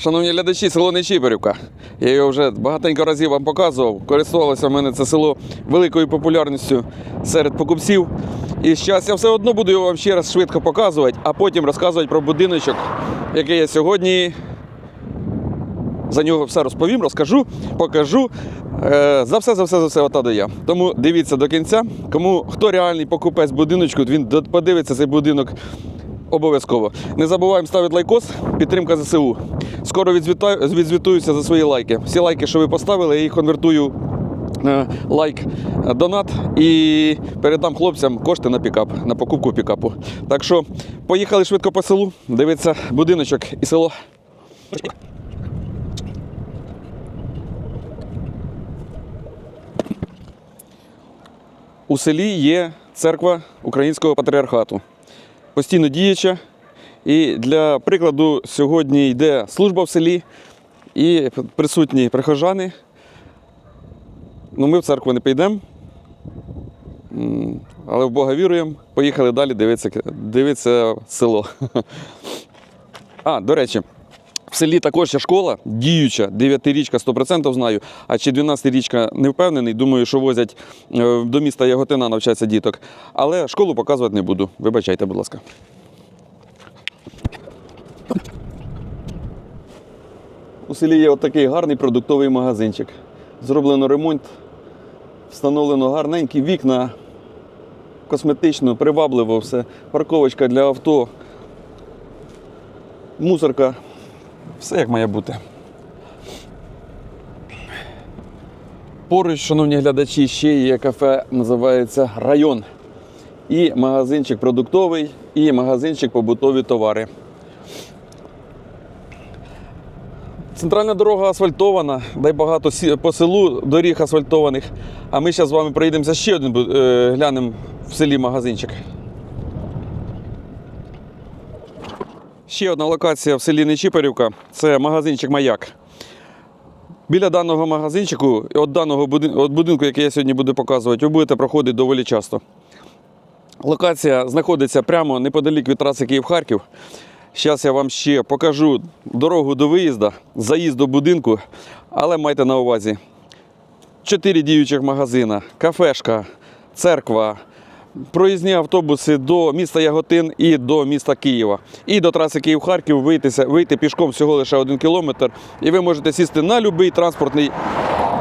Шановні глядачі, село Нечіпорівка. Я його вже багатенько разів вам показував. Користувалося в мене це село великою популярністю серед покупців. І зараз я все одно буду його вам ще раз швидко показувати, а потім розказувати про будиночок, який я сьогодні за нього все розповім, розкажу, покажу. Е, за все, за все, за все, ота до я. Тому дивіться до кінця. Кому хто реальний покупець будиночку, він подивиться цей будинок обов'язково. Не забуваємо ставити лайкос, підтримка ЗСУ. Скоро відзвітуюся за свої лайки. Всі лайки, що ви поставили, я їх конвертую. Лайк, е, донат і передам хлопцям кошти на пікап, на покупку пікапу. Так що поїхали швидко по селу, дивиться будиночок і село. У селі є церква Українського патріархату, постійно діяча. І для прикладу, сьогодні йде служба в селі і присутні прихожани. Ну, ми в церкву не підемо, але в Бога віруємо. Поїхали далі дивитися, дивитися село. А, до речі, в селі також є школа, діюча, 9-річка 100% знаю, а чи 12-річка не впевнений. Думаю, що возять е, до міста Яготина навчатися діток. Але школу показувати не буду. Вибачайте, будь ласка. У селі є отакий гарний продуктовий магазинчик. Зроблено ремонт, встановлено гарненькі вікна, косметично, привабливо все. Парковочка для авто, мусорка. Все як має бути. Поруч, шановні глядачі, ще є кафе, називається Район. І магазинчик продуктовий, і магазинчик побутові товари. Центральна дорога асфальтована, дай багато по селу доріг асфальтованих. А ми зараз з вами проїдемося ще один, е, глянемо в селі магазинчик. Ще одна локація в селі Нечіпорівка це магазинчик Маяк. Біля даного магазинчику, від даного будинку, від будинку, який я сьогодні буду показувати, ви будете проходити доволі часто. Локація знаходиться прямо неподалік від траси Київ-Харків. Зараз я вам ще покажу дорогу до виїзду, заїзд до будинку, але майте на увазі. Чотири діючих магазина, кафешка, церква, проїзні автобуси до міста Яготин і до міста Києва. І до траси Київ-Харків вийтися, вийти пішком всього лише один кілометр. І ви можете сісти на будь-який транспортний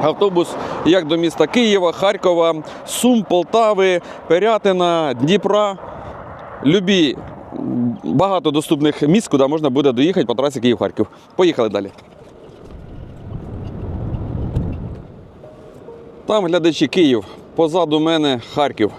автобус як до міста Києва, Харкова, Сум, Полтави, Пирятина, Дніпра. Любі багато доступних місць, куди можна буде доїхати по трасі Київ-Харків. Поїхали далі. Там глядачі Київ, позаду мене Харків.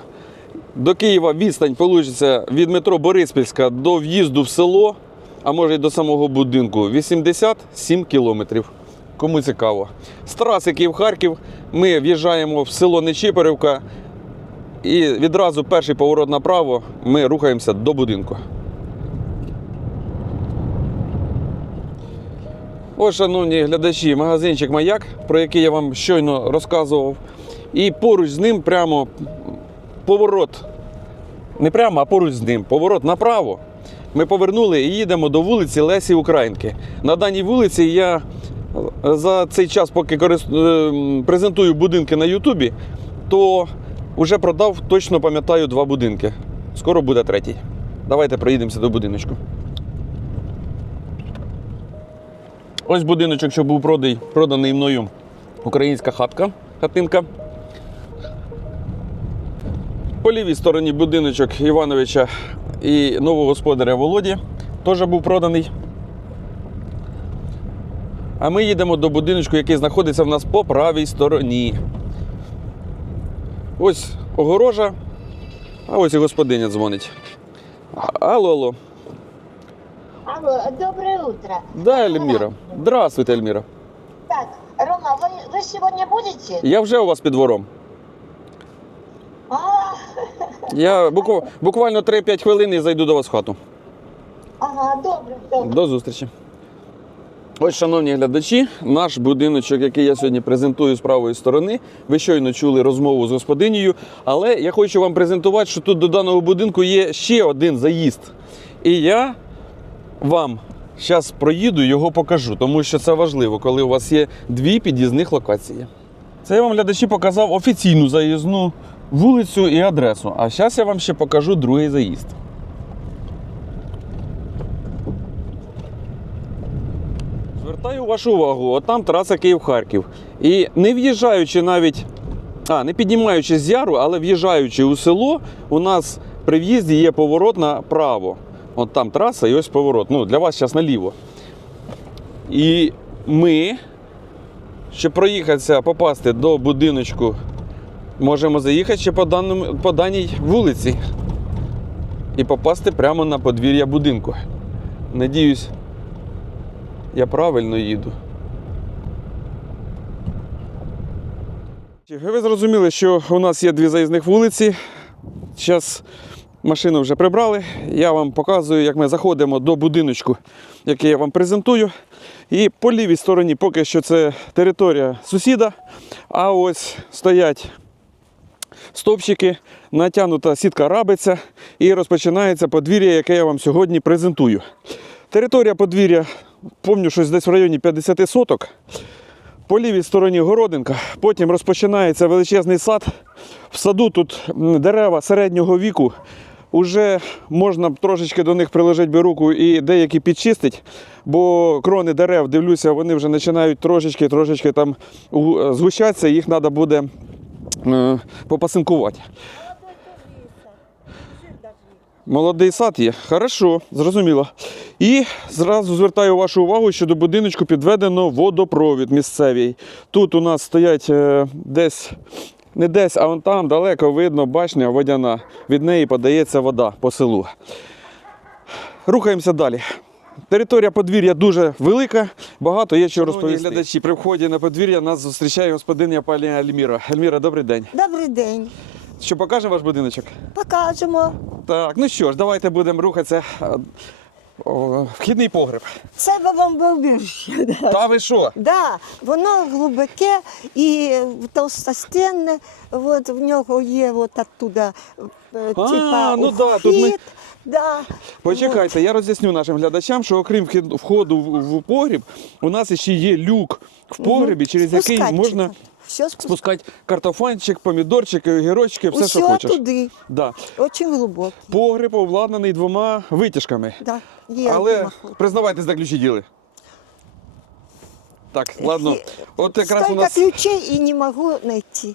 До Києва відстань вийде від метро Бориспільська до в'їзду в село, а може й до самого будинку 87 кілометрів. Кому цікаво. З траси Київ-Харків ми в'їжджаємо в село Нечипорівка і відразу перший поворот направо ми рухаємося до будинку. Ось, шановні глядачі, магазинчик Маяк, про який я вам щойно розказував. І поруч з ним прямо поворот. Не прямо, а поруч з ним. Поворот направо. Ми повернули і їдемо до вулиці Лесі Українки. На даній вулиці я е, за цей час, поки е, презентую будинки на Ютубі, то вже продав, точно пам'ятаю, два будинки. Скоро буде третій. Давайте проїдемося до будиночку. Ось будиночок, що був проданий, проданий мною українська хатка, хатинка. По лівій стороні будиночок Івановича і нового господаря Володі теж був проданий. А ми їдемо до будиночку, який знаходиться в нас по правій стороні. Ось огорожа, а ось і господиня дзвонить. Алло, алло. Алло, доброе утро. Да, Ельміра. Здравствуйте, Ельміра. Так, Рома, вы, вы сегодня будете? Я вже у вас під двором. Я буквально 3-5 хвилин і зайду до вас в хату. ага, добре, добре. До зустрічі. Ось, шановні глядачі, наш будиночок, який я сьогодні презентую з правої сторони. Ви щойно чули розмову з господинею, але я хочу вам презентувати, що тут до даного будинку є ще один заїзд. І я вам Зараз проїду, його покажу, тому що це важливо, коли у вас є дві під'їзних локації. Це я вам глядачі показав офіційну заїзну вулицю і адресу. А зараз я вам ще покажу другий заїзд. Звертаю вашу увагу, от там траса Київ-Харків. І не в'їжджаючи навіть, а не піднімаючи з яру, але в'їжджаючи у село, у нас при в'їзді є поворот направо. От там траса і ось поворот. Ну, для вас зараз наліво. І ми, щоб проїхатися, попасти до будиночку, можемо заїхати ще по, даному, по даній вулиці і попасти прямо на подвір'я будинку. Надіюсь, я правильно їду. Ви зрозуміли, що у нас є дві заїзних вулиці. Зараз машину вже прибрали. Я вам показую, як ми заходимо до будиночку, який я вам презентую. І по лівій стороні поки що це територія сусіда. А ось стоять стовпчики, натягнута сітка рабиця і розпочинається подвір'я, яке я вам сьогодні презентую. Територія подвір'я, пам'ятаю, щось десь в районі 50 соток. По лівій стороні городинка, потім розпочинається величезний сад. В саду тут дерева середнього віку. Уже можна трошечки до них приложити би руку і деякі підчистить, бо крони дерев, дивлюся, вони вже починають трошечки, трошечки там згущатися, їх треба буде е, попасинкувати. Молодий сад є. Хорошо, зрозуміло. І зразу звертаю вашу увагу, що до будиночку підведено водопровід місцевий. Тут у нас стоять е, десь, не десь, а вон там далеко видно башня водяна. Від неї подається вода по селу. Рухаємося далі. Територія подвір'я дуже велика, багато є чого розповісти. глядачі, при вході на подвір'я нас зустрічає господиня пані Альміра. Альміра, добрий день. Добрий день. Що покаже ваш будиночок? Покажемо. Так, ну що ж, давайте будемо рухатися. О, Вхідний погреб. Це бомбоубіжище. Да. Та ви що? Да, воно глибоке і толстостенне. От в нього є от оттуда е, типа ну да, тут ми- Да. Почекайте, я роз'ясню нашим глядачам, що окрім вхід- входу в в погріб, у нас ще є люк в погребі, через який можна Все спускати. спускати картофанчик, помідорчики, огірочки, все, що Усе хочеш. туди. Да. Очень глибоко. Погреб обладнаний двома витяжками. Да. Є Але димоход. признавайтесь, де ключі діли. Так, ладно. От якраз у Столько нас. ключей і не можу знайти.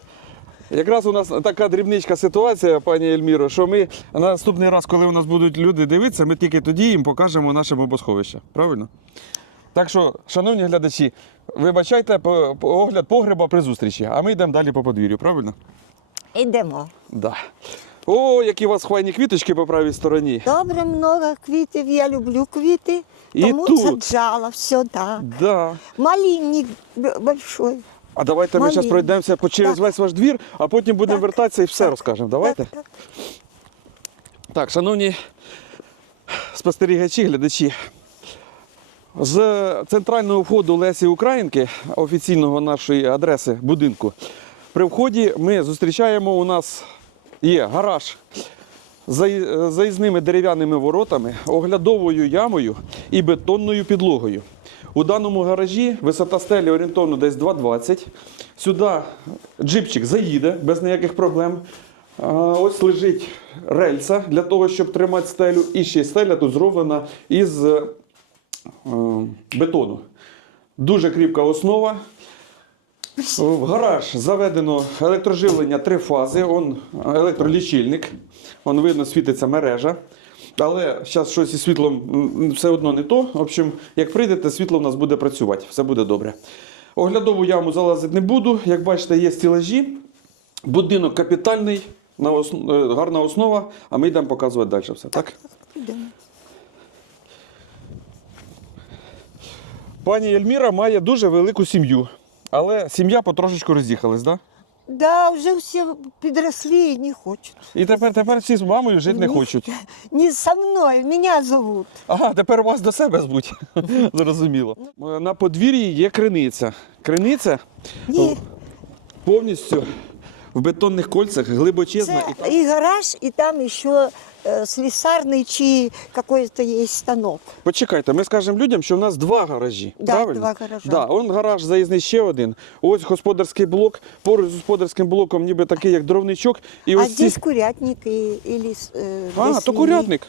Якраз у нас така дрібничка ситуація, пані Ельміро, що ми на наступний раз, коли у нас будуть люди дивитися, ми тільки тоді їм покажемо наше бомбосховище. Правильно? Так що, шановні глядачі, вибачайте по- по- огляд погреба при зустрічі, а ми йдемо далі по подвір'ю, правильно? Йдемо. Да. О, які у вас хвайні квіточки по правій стороні. Добре, много квітів, я люблю квіти, І тому тут. саджала все так. Да. Малинник б- большой. А давайте ми зараз пройдемося по через Так. весь ваш двір, а потім будемо вертатися і все Так. розкажемо. Давайте? Так, так. Так, шановні спостерігачі, глядачі. З центрального входу Лесі Українки, офіційного нашої адреси будинку, при вході ми зустрічаємо у нас є гараж з заїзними дерев'яними воротами, оглядовою ямою і бетонною підлогою. У даному гаражі висота стелі орієнтовно десь 2,20. Сюди джипчик заїде без ніяких проблем. Ось лежить рельса для того, щоб тримати стелю. І ще стеля тут зроблена із бетону. Дуже кріпка основа. В гараж заведено електроживлення три фази. Он електролічильник. Он видно, світиться мережа. Але зараз щось із світлом все одно не то. В общем, як прийдете, світло в нас буде працювати, все буде добре. Оглядову яму залазити не буду. Як бачите, є стілажі. Будинок капітальний, е, гарна основа, а ми йдемо показувати далі все. Так? Йдемо. Пані Ельміра має дуже велику сім'ю, але сім'я потрошечку роз'їхалась, так? Да? Да, вже всі підросли і не хочуть. І тепер, тепер всі з мамою жити не Ні. хочуть. Не со мною, мене зовут. Ага, тепер вас до себе звуть. Зрозуміло. На подвір'ї є криниця. Криниця Ні, повністю в бетонних кольцях, глибочезна. це І гараж, і там ще слесарный, чи какой-то есть станок. Почекайте, ми скажемо людям, що в нас два гаражі. Да, правильно? два гаража. Да, он гараж заїзний ще один. Ось господарський блок. Поруч з господарським блоком, ніби такий, як дровничок. І а ось ці- здесь курятник и, или с- э, А, то свиней. курятник.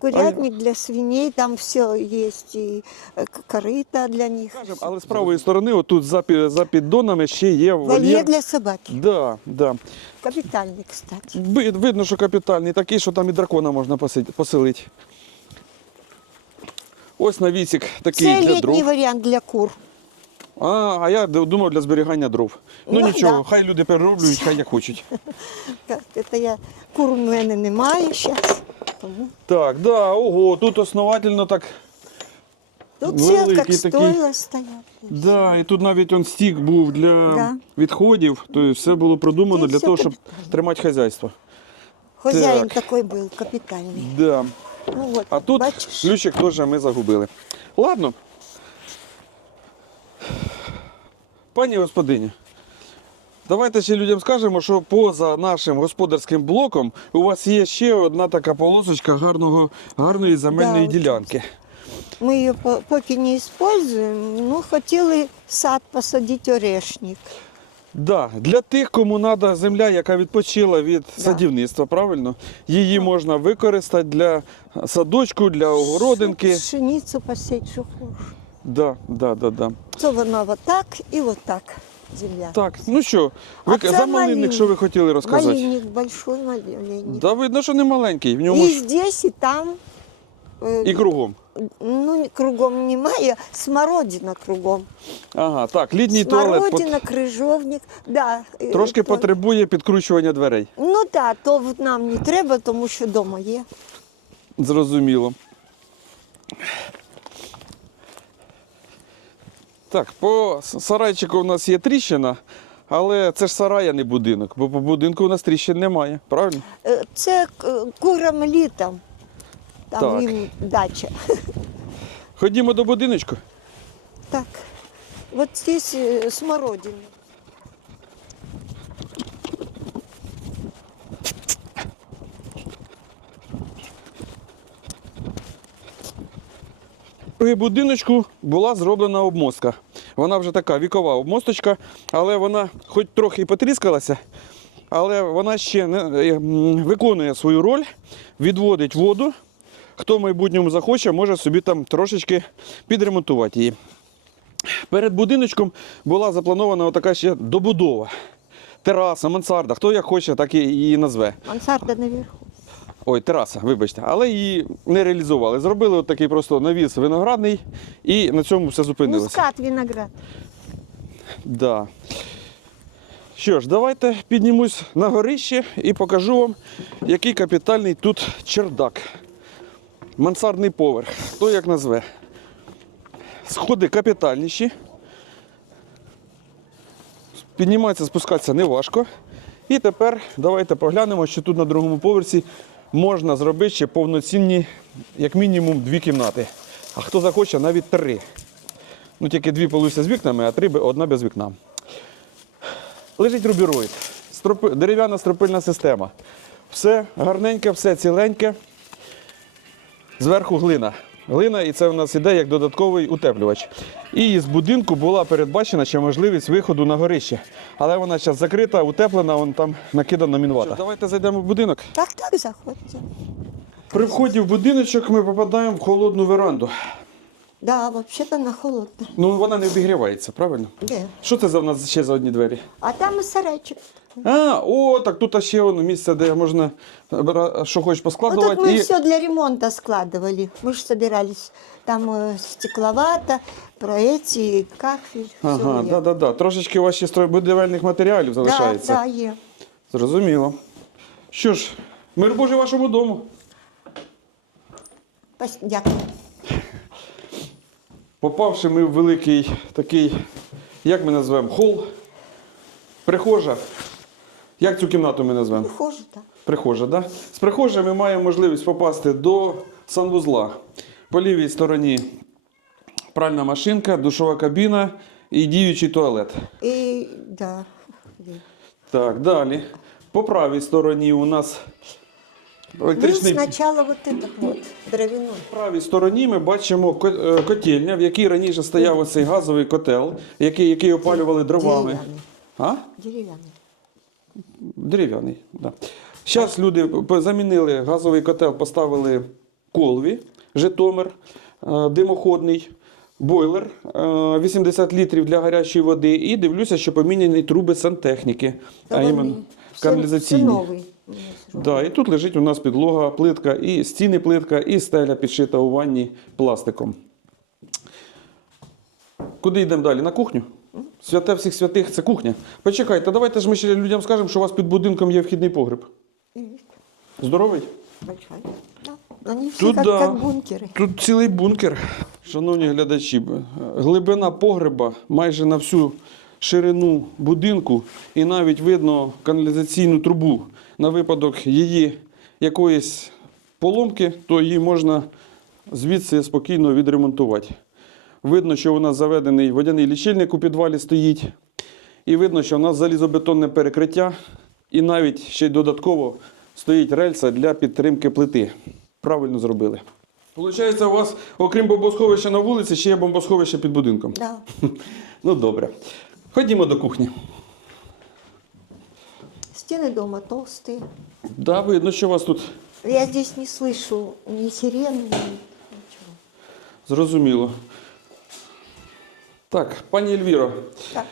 Курятник для свиней, там все есть, и э, к- корыто для них. Скажем, але з правої сторони, отут за, пі- за піддонами ще є Вольер вольєр. для собаки. Да, да. Капитальный, кстати. Ви- Видно, що капітальний такий, що там і дракона можна поси- поселити. Ось навісик такий Це для летний дров. варіант для кур. А, а я д- думав для зберігання дров. Ну, Ну, нічого, да. хай люди перероблюють, хай як хочуть. Так, Це я кур у мене немає зараз. Тому Так, да, ого, тут основательно так. тут все як такий. стоїло стоять. Да, і тут навіть он стік був для Да. відходів, тобто все було продумано Це для все того, щоб капітально. тримати хазяйство. Хозяїн Так. такий був капітальний. Да. Ну, от, А тут бачиш? ключик теж ми загубили. Ладно. Пані господині, давайте ще людям скажемо, що поза нашим господарським блоком у вас є ще одна така полосочка гарного, гарної земельної Да, ділянки. Ми її по- поки не використовуємо, ну хотіли сад посадити орешник. Да, для тих, кому треба земля, яка відпочила від Да. садівництва, правильно? Її можна використати для садочку, для огородинки. Пшеницю посіяти, що хочеш. Да, да, да, да. Це вона отак і отак земля. Так, ну що, ви А це за малинник, малинник. що ви хотіли розказати? Малинник, большой малинник. Да, видно, що не маленький. В ньому І ж здесь, і там. е, і кругом. Ну, кругом немає, смородина кругом. Ага, так, літній туалет Смородина, пот- крижовник. Да, е, трошки то- потребує підкручування дверей. Ну так, то в- нам не треба, тому що вдома є. Зрозуміло. Так, по сарайчику у нас є тріщина, але це ж сарай, а не будинок, бо по будинку у нас тріщин немає, правильно? Е, Це курам літом. Там Так. їм дача. Ходімо до будиночку. Так. Вот здесь е, смородина. При будиночку була зроблена обмостка. Вона вже така вікова обмосточка, але вона хоч трохи і потріскалася, але вона ще не е, виконує свою роль, відводить воду. Хто в майбутньому захоче, може собі там трошечки підремонтувати її. Перед будиночком була запланована така ще добудова. Тераса, мансарда, хто як хоче, так і її назве. Мансарда наверху. Ой, тераса, вибачте, але її не реалізували. Зробили от такий просто навіс виноградний і на цьому все зупинилося. Мускат, виноград. Да. Що ж, давайте піднімусь на горище і покажу вам, який капітальний тут чердак. Мансардний поверх. Хто як назве. Сходи капітальніші. Підніматися, спускатися не важко. І тепер давайте поглянемо, що тут на другому поверсі можна зробити ще повноцінні, як мінімум, дві кімнати. А хто захоче, навіть три. Ну, тільки дві полуся з вікнами, а три одна без вікна. Лежить рубіроїд. Стропи- Дерев'яна стропильна система. Все гарненьке, все ціленьке. Зверху глина. Глина, і це в нас іде як додатковий утеплювач. І з будинку була передбачена ще можливість виходу на горище. Але вона зараз закрита, утеплена, вон там накидана мінвата. Давайте зайдемо в будинок. Так, так, заходьте. При вході в будиночок ми попадаємо в холодну веранду. Да, вообще-то на холодно. Ну вона не обігрівається, правильно? Де? Що це за в нас ще за одні двері? А там і сарайчик. А, о, так тут ще воно місце, де можна бра- що хочеш Вот поскладувати. тут мы і... все для ремонта складывали. Мы же собирались. Там э, стекловато, про эти, кафель. Ага, всё да, є. да, да. Трошечки у вас ще стройбудівельних матеріалів да, залишається. да, є. Зрозуміло. Що ж, мир Божий вашому дому. Пос- Дякую. Попавши ми в великий такий, як ми назвемо, хол, прихожа. Як цю кімнату ми назвемо? Похоже, так. Прихожа, да? З прихожа ми маємо можливість попасти до санвузла. По лівій стороні пральна машинка, душова кабіна і діючий туалет. І, да. Так, далі. По правій стороні у нас Был Електричний сначала вот этот вот, дровяной. В правій стороні ми бачимо ко- е, котельня, в якій раніше стояв оцей газовий котел, який, який опалювали дровами. Деревянный. А? Деревянный. Дерев'яний. Да. Зараз люди п- замінили газовий котел, поставили колві, Житомир, е, димоходний, бойлер, е, 80 літрів для гарячої води. І дивлюся, що поміняні труби сантехніки, а Вони іменно все- каналізаційні. все новий. Да, і тут лежить у нас підлога, плитка, і стіни плитка, і стеля підшита у ванні пластиком. Куди йдемо далі? На кухню? Святе всіх святих це кухня. Почекайте, давайте ж ми ще людям скажемо, що у вас під будинком є вхідний погреб. Здоровий? Да. Тут, да. Тут цілий бункер. Шановні глядачі, глибина погреба майже на всю ширину будинку, і навіть видно каналізаційну трубу. На випадок її якоїсь поломки, то її можна звідси спокійно відремонтувати. Видно, що у нас заведений водяний лічильник у підвалі стоїть. І видно, що у нас залізобетонне перекриття, і навіть ще й додатково стоїть рельса для підтримки плити. Правильно зробили. Получається, у вас, окрім бомбосховища на вулиці, ще є бомбосховище під будинком. Да. Ну добре. Ходімо до кухні. Стены дома толстые. Да, видно, що у вас тут Я здесь не слышу ни сирены, ни ничего. зрозуміло. Так, пані Ельвіро, Так.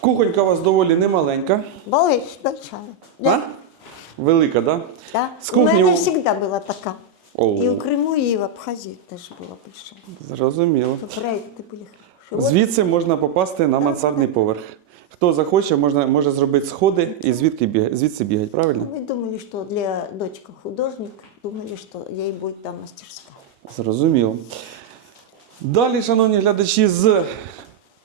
кухонька у вас доволі немаленька. Балыш большая. А? Велика, да? Да. С У меня кухни- она всегда была такая. О. И в Крыму, и в Абхазии тоже была большая. Зрозуміло. Проекты были хорошие. Вот Звідси можна попасти на мансардний поверх. Хто захоче, можна, може зробити сходи і звідки біг, звідси бігать, правильно? Мы думали, что для дочка художник, думали, что ей будет там мастерская. Зрозуміло. Далі, шановні глядачі, з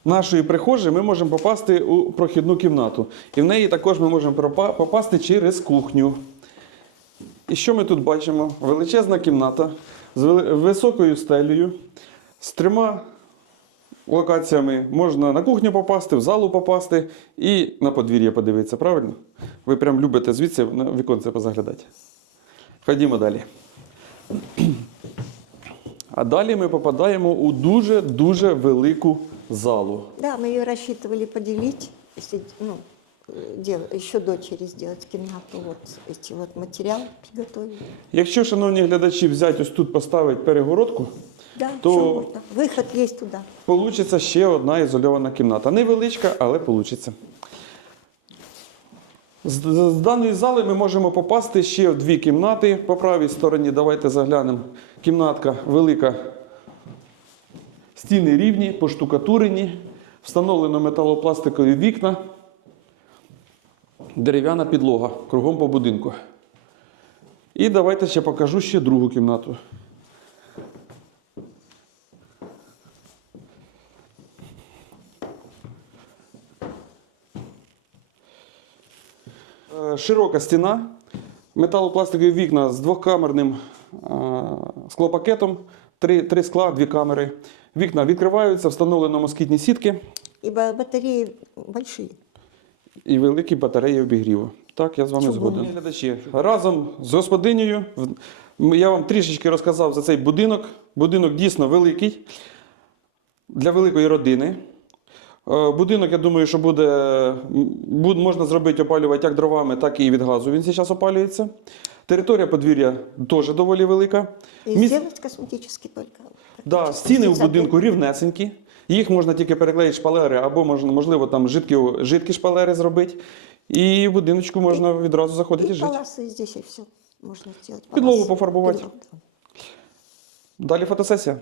нашої прихожої ми можемо попасти у прохідну кімнату. І в неї також ми можемо попасти через кухню. І що ми тут бачимо? Величезна кімната з високою стелею, з трьома локаціями. Можна на кухню попасти, в залу попасти і на подвір'я подивитися, правильно? Ви прям любите звідси на віконце позаглядати. Ходімо далі. А далі ми попадаємо у дуже-дуже велику залу. Да, мы ее рассчитывали поделить, если, ну, э, дев- еще дочери сделать комнату, вот эти вот материалы приготовили. Якщо, шановні глядачі, взяти ось тут поставити перегородку, Да, То-. Выход есть туда. Получиться ще одна ізольована кімната. Невеличка, але получиться. З, з- з даної зали ми можемо попасти ще в дві кімнати. По правій стороні давайте заглянемо. Кімнатка велика. Стіни рівні, поштукатурені, встановлено металопластикові вікна, дерев'яна підлога кругом по будинку. І давайте ще покажу ще другу кімнату. Широка стіна, металопластикові вікна з двохкамерним е, склопакетом, три, три скла, дві камери. Вікна відкриваються, встановлено москітні сітки Ибо батареи большие. і великі батареї обігріву. Так, я з вами згоден. Глядачі, разом з господинею я вам трішечки розказав за цей будинок. Будинок дійсно великий для великої родини. Е, Будинок, я думаю, що буде, можна зробити опалювати як дровами, так і від газу. Він зараз опалюється. Територія подвір'я теж доволі велика. И Міс- сделать косметически только. Да, стіни у будинку рівнесенькі. Їх можна тільки переклеїти шпалери, або можливо, там жидкі, жидкі шпалери зробити. І в будиночку можна відразу заходити і жити. полосы здесь и все можно сделать. Підлогу пофарбувати. Підлогу. Далі фотосесія.